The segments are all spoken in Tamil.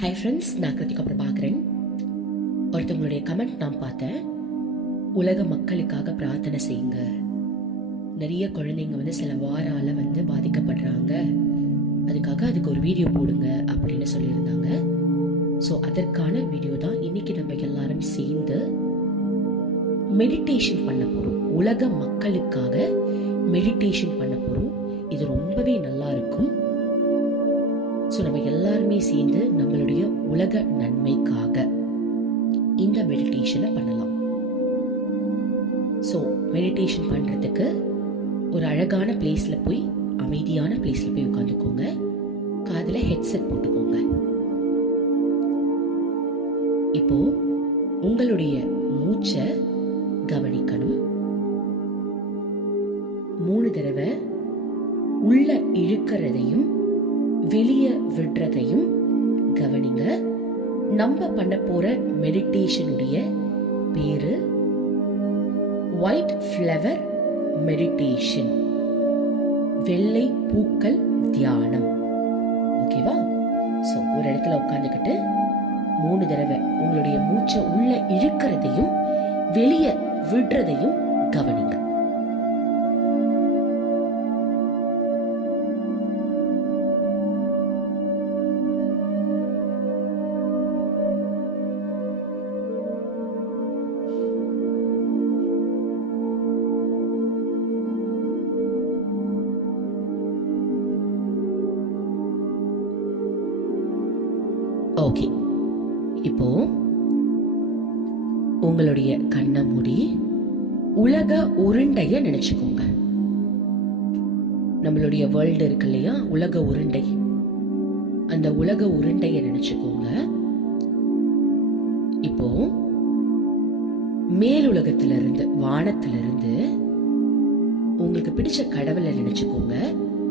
ஹாய் ஃப்ரெண்ட்ஸ், நான் கிருத்திகா பிரபாகரன். ஒருத்தவங்களுடைய கமெண்ட் நான் பார்த்தேன். உலக மக்களுக்காக பிரார்த்தனை செய்யுங்க. நிறைய குழந்தைங்க சில வாரால பாதிக்கப்படுறாங்க, அதுக்கு ஒரு வீடியோ போடுங்க அப்படின்னு சொல்லியிருந்தாங்க. ஸோ அதற்கான வீடியோ தான் இன்னைக்கு நம்ம எல்லாரும் சேர்ந்து மெடிடேஷன் பண்ண போகிறோம். உலக மக்களுக்காக மெடிடேஷன் பண்ண போகிறோம். இது ரொம்பவே நல்லா இருக்கும். ஸோ நம்ம எல்லாருமே சேர்ந்து நம்மளுடைய உலக நன்மைக்காக இந்த மெடிடேஷனை பண்ணலாம். ஸோ மெடிடேஷன் பண்ணுறதுக்கு ஒரு அழகான பிளேஸில் போய், அமைதியான பிளேஸில் போய் உட்காந்துக்கோங்க. காதில் ஹெட்செட் போட்டுக்கோங்க. இப்போ உங்களுடைய மூச்சை கவனிக்கணும். 3 தடவை உள்ள இழுக்கிறதையும் வெளியே விடுறதையும் கவனிங்க. நம்ம பண்ண போற மெடிடேஷனுடைய பேரு ஒயிட் ஃப்ளவர் மெடிடேஷன், வெள்ளை பூக்கள் தியானம். ஓகேவா? ஸோ ஒரு இடத்துல உட்காந்துக்கிட்டு 3 தடவை உங்களுடைய மூச்சை உள்ள இழுக்கிறதையும் வெளியே விடுறதையும் கவனிங்க. ஓகே, இப்போ உங்களுடைய கண்ணை மூடி உலக உருண்டைய நினைச்சுக்கோங்க. நம்மளுடைய வேர்ல்டு இருக்கு இல்லையா, உலக உருண்டை, அந்த உலக உருண்டைய நினைச்சுக்கோங்க. இப்போ மேலுலகத்திலிருந்து, வானத்திலிருந்து உங்களுக்கு பிடிச்ச கடவுளை நினைச்சுக்கோங்க,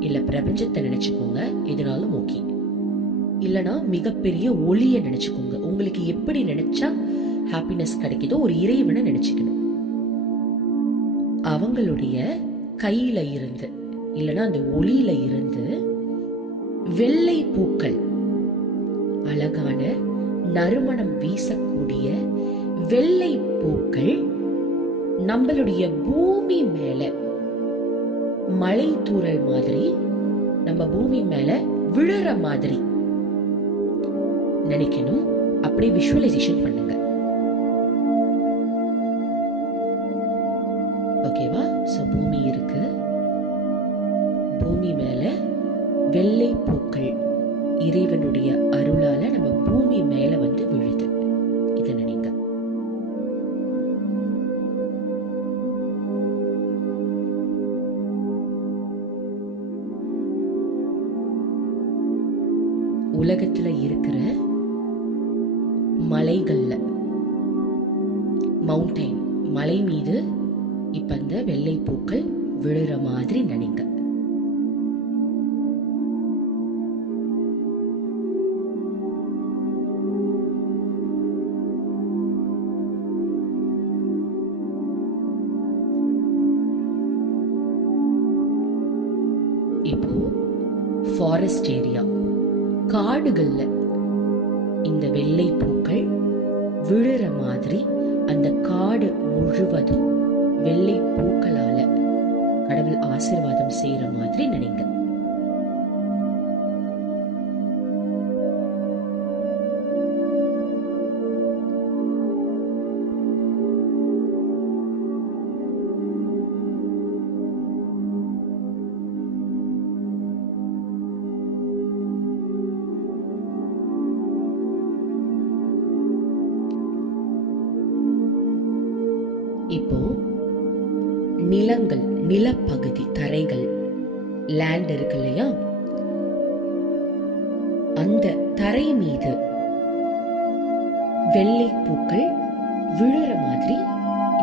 இல்ல பிரபஞ்சத்தை நினைச்சுக்கோங்க, எதுனாலும் ஓகே. இல்லனா மிகப்பெரிய ஒளிய நினைச்சுக்கோங்க. உங்களுக்கு எப்படி நினைச்சா ஹாப்பினஸ் கிடைக்குதோ ஒரு இறைவனை நினைச்சுக்கணும். அவங்களுடைய கையில இருந்து, இல்லனா அந்த ஒளியில இருந்து வெள்ளை பூக்கள், அழகான நறுமணம் வீசக்கூடிய வெள்ளை பூக்கள் நம்மளுடைய பூமி மேல மழை தூறல் மாதிரி, நம்ம பூமி மேல விழுற மாதிரி நினைக்கணும். அப்படியே விஷுவலைசேஷன் பண்ணுங்க. ஓகேவா? சோ பூமி இருக்கு, பூமி மேல வெள்ளை பூக்கள் இறைவனுடைய அருளால நம்ம பூமி மேல விழுது. இத நினைங்க. உலகத்துல இருக்கிற மலைகள்ல, மவுண்டைன் மலை மீது இப்ப அந்த வெள்ளை பூக்கள் விழுற மாதிரி நினைங்க. இப்போ ஃபாரஸ்ட் ஏரியா, காடுகள்ல இந்த வெள்ளை பூக்கள் விழுற மாதிரி, அந்த காடு முழுவதும் வெள்ளை பூக்களால கடவுள் ஆசீர்வாதம் செய்யற மாதிரி நினைங்க. இப்போ நிலங்கள், நிலப்பகுதி, தரைகள், லேண்ட் இருக்கு இல்லையா, அந்த தரை மீது வெள்ளை பூக்கள் விழுற மாதிரி,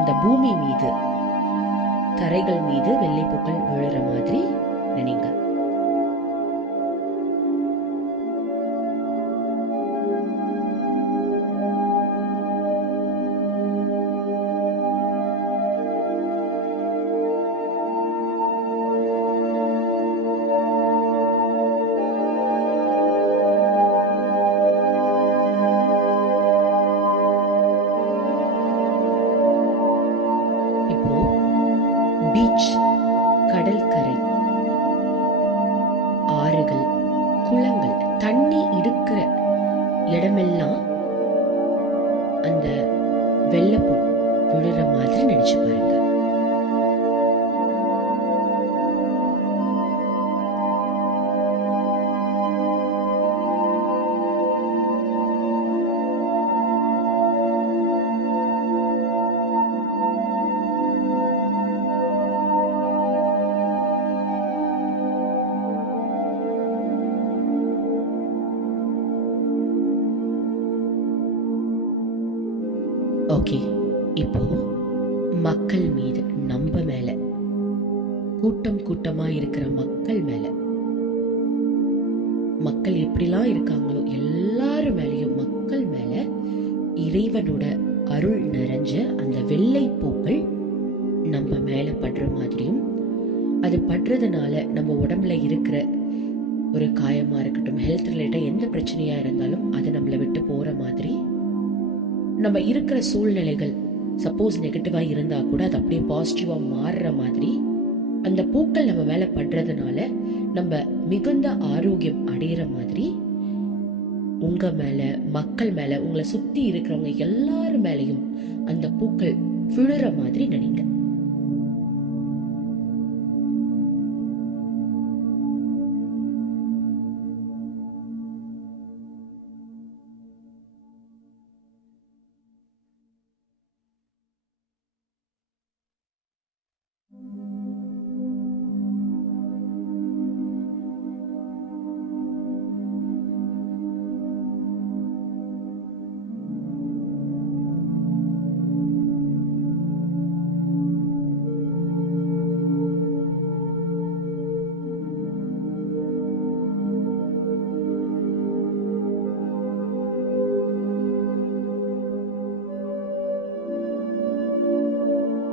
இந்த பூமி மீது, தரைகள் மீது வெள்ளை பூக்கள் விழுற மாதிரி நினைங்க. பீச், கடற்கரை, ஆறுகள், குளங்கள், தண்ணி இருக்கிற இடமெல்லாம் அந்த வெள்ளப்பூ விழுற மாதிரி நினைச்சு பாருங்க. ஓகே, இப்போ மக்கள் மீது, நம்ம மேல, கூட்டம் கூட்டமா இருக்கிற மக்கள் மேல, மக்கள் எப்படிலாம் இருக்காங்களோ எல்லாரும் மேலயும், மக்கள் மேல இறைவனோட அருள் நிறைஞ்ச அந்த வெள்ளை பூக்கள் நம்ம மேல படுற மாதிரியும், அது படுறதுனால நம்ம உடம்புல இருக்கிற ஒரு காயமா இருக்கட்டும், ஹெல்த் ரிலேட்டா எந்த பிரச்சனையா இருந்தாலும் அது நம்மளை விட்டு போற மாதிரி, நம்ம இருக்கிற சூழ்நிலைகள் சப்போஸ் நெகட்டிவா இருந்தா கூட அது அப்படியே பாசிட்டிவா மாறுற மாதிரி அந்த பூக்கள் நம்ம மேல படுறதுனால நம்ம மிகுந்த ஆரோக்கியம் அடையிற மாதிரி உங்க மேல, மக்கள் மேல, உங்களை சுத்தி இருக்கிறவங்க எல்லாரும் மேலையும் அந்த பூக்கள் விழுற மாதிரி நினைங்க.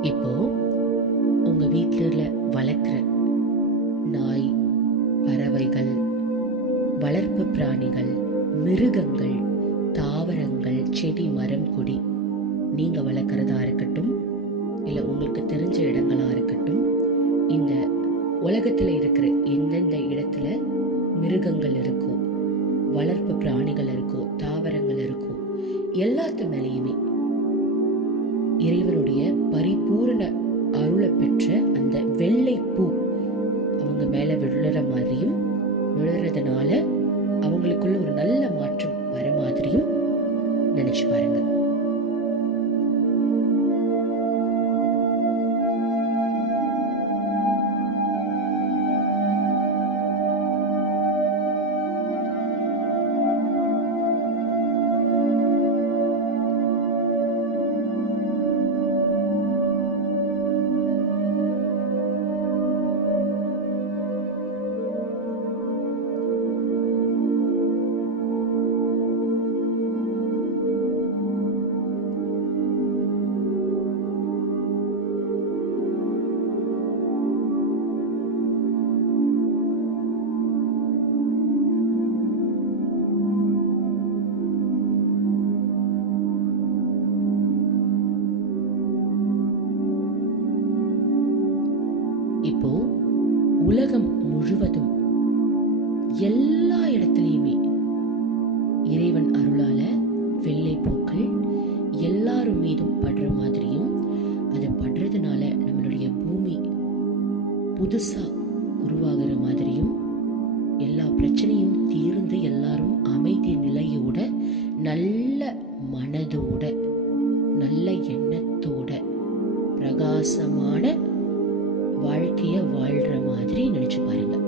இப்போ உங்க வீட்டில் வளர்க்குற நாய், பறவைகள், வளர்ப்பு பிராணிகள், மிருகங்கள், தாவரங்கள், செடி, மரம், கொடி, நீங்க வளர்க்குறதா இருக்கட்டும், இல்லை உங்களுக்கு தெரிஞ்ச இடங்களா இருக்கட்டும், இந்த உலகத்துல இருக்கிற எந்தெந்த இடத்துல மிருகங்கள் இருக்கோ, வளர்ப்பு பிராணிகள் இருக்கோ, தாவரங்கள் இருக்கோ, எல்லாத்து மேலேயுமே இறைவனுடைய பரிபூர்ண அருளை பெற்ற அந்த வெள்ளை பூ அவங்க மேல விழுற மாதிரியும், விழுறதுனால அவங்களுக்குள்ள ஒரு நல்ல மாற்றம் வர மாதிரியும் நினைச்சு பாருங்க. இப்போ உலகம் முழுவதும் எல்லா இடத்துலையுமே இறைவன் அருளால வெள்ளை பூக்கள் எல்லாரும் மீதும் படுற மாதிரியும், அது படுறதுனால நம்மளுடைய பூமி புதுசா உருவாகிற மாதிரியும், எல்லா பிரச்சனையும் தீர்ந்து எல்லாரும் அமைதி நிலையோட, நல்ல மனதோட, நல்ல எண்ணத்தோட, பிரகாசமான வாழ்க்கைய வாழ்ற மாதிரி நினைச்சு பாருங்க.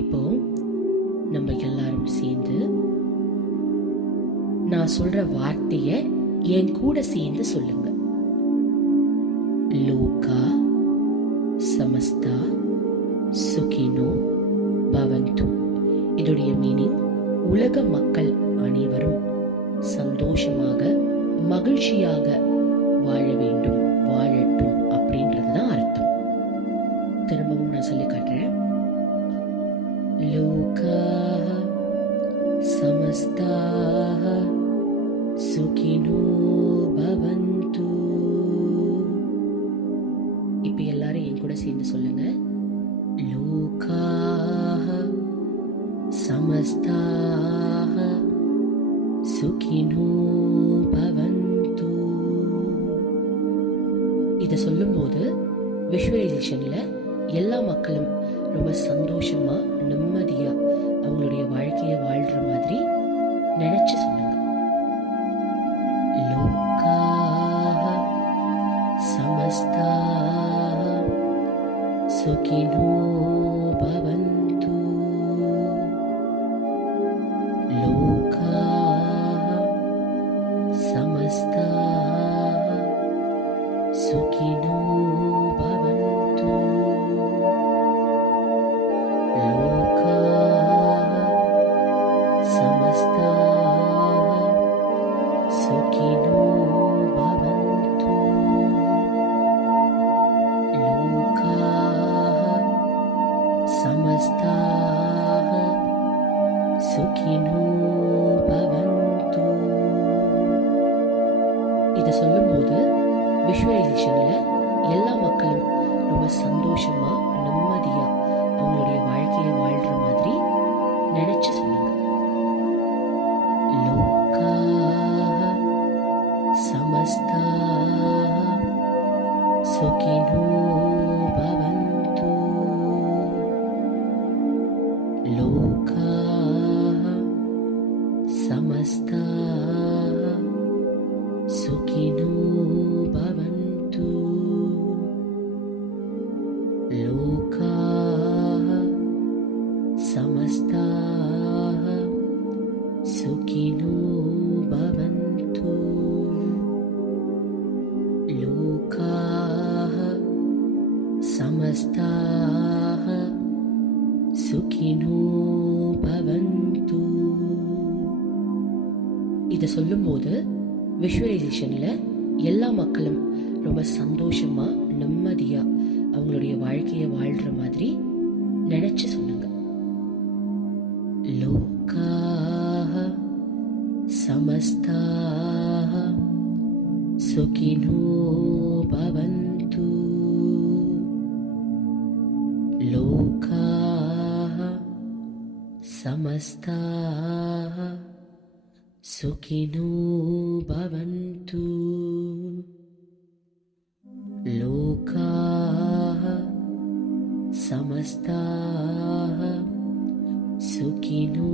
இப்போ நம்ம எல்லாரும் சேர்ந்து நான் சொல்ற வார்த்தைய என் கூட சேர்ந்து சொல்லுங்க. லோகா சமஸ்தா சுகினோ பவந்து. இதோடைய மீனிங் உலக மக்கள் அனைவரும் சந்தோஷமாக மகிழ்ச்சியாக வாழ வேண்டும், வாழட்டும் அப்படின்றதுதான் அர்த்தம். திரும்பவும் நான் சொல்லி காட்டுறேன். லோகா சமஸ்தா சுகினோ பவந்து. இப்ப எல்லாரும் என் கூட சேர்ந்து சொல்லுங்க. லோகா சமஸ்தா சுகினோ பவந்து. இதை சொல்லும்போது விஷுவலைசேஷன்ல எல்லா மக்களும் ரொம்ப சந்தோஷமா நிம்மதியா அவங்களுடைய வாழ்க்கையை வாழ்ற மாதிரி நினைச்சு சொல்லுங்க. லோகா சமஸ்தா சுகினோ பவந்து. லோகா சமஸ்தா சுகினோ பவந்து. லோகா சமஸ்தா சுகினோ பவந்து. லோகா சமஸ்தா சுகினோ பவந்து. இதை சொல்லும்போது விஷுவலைசேஷன்ல எல்லா மக்களும் ரொம்ப சந்தோஷமா நிம்மதியா அவங்களுடைய வாழ்க்கையை வாழ்ற மாதிரி நினைச்சு சொல்லுங்க. லோகா சமஸ்தா சுகினோ பவந்து. லோகா சமஸ்தா சுகினோ பவந்து. லோகா சமஸ்தா சுகினோ பவந்து. லோகா சமஸ்தா சுகினோ பவந்து. இதை சொல்லும்போது விஷுவலைசேஷன்ல எல்லா மக்களும் ரொம்ப சந்தோஷமா நிம்மதியா அவங்களுடைய வாழ்க்கையை வாழ்ற மாதிரி நினைச்சு சொல்லுங்க. லோகா சமஸ்தா சுகினோ பவந்து. லோகா சமஸ்தா சுகினோ பவந்து. லோகா சமஸ்தா சுகினோ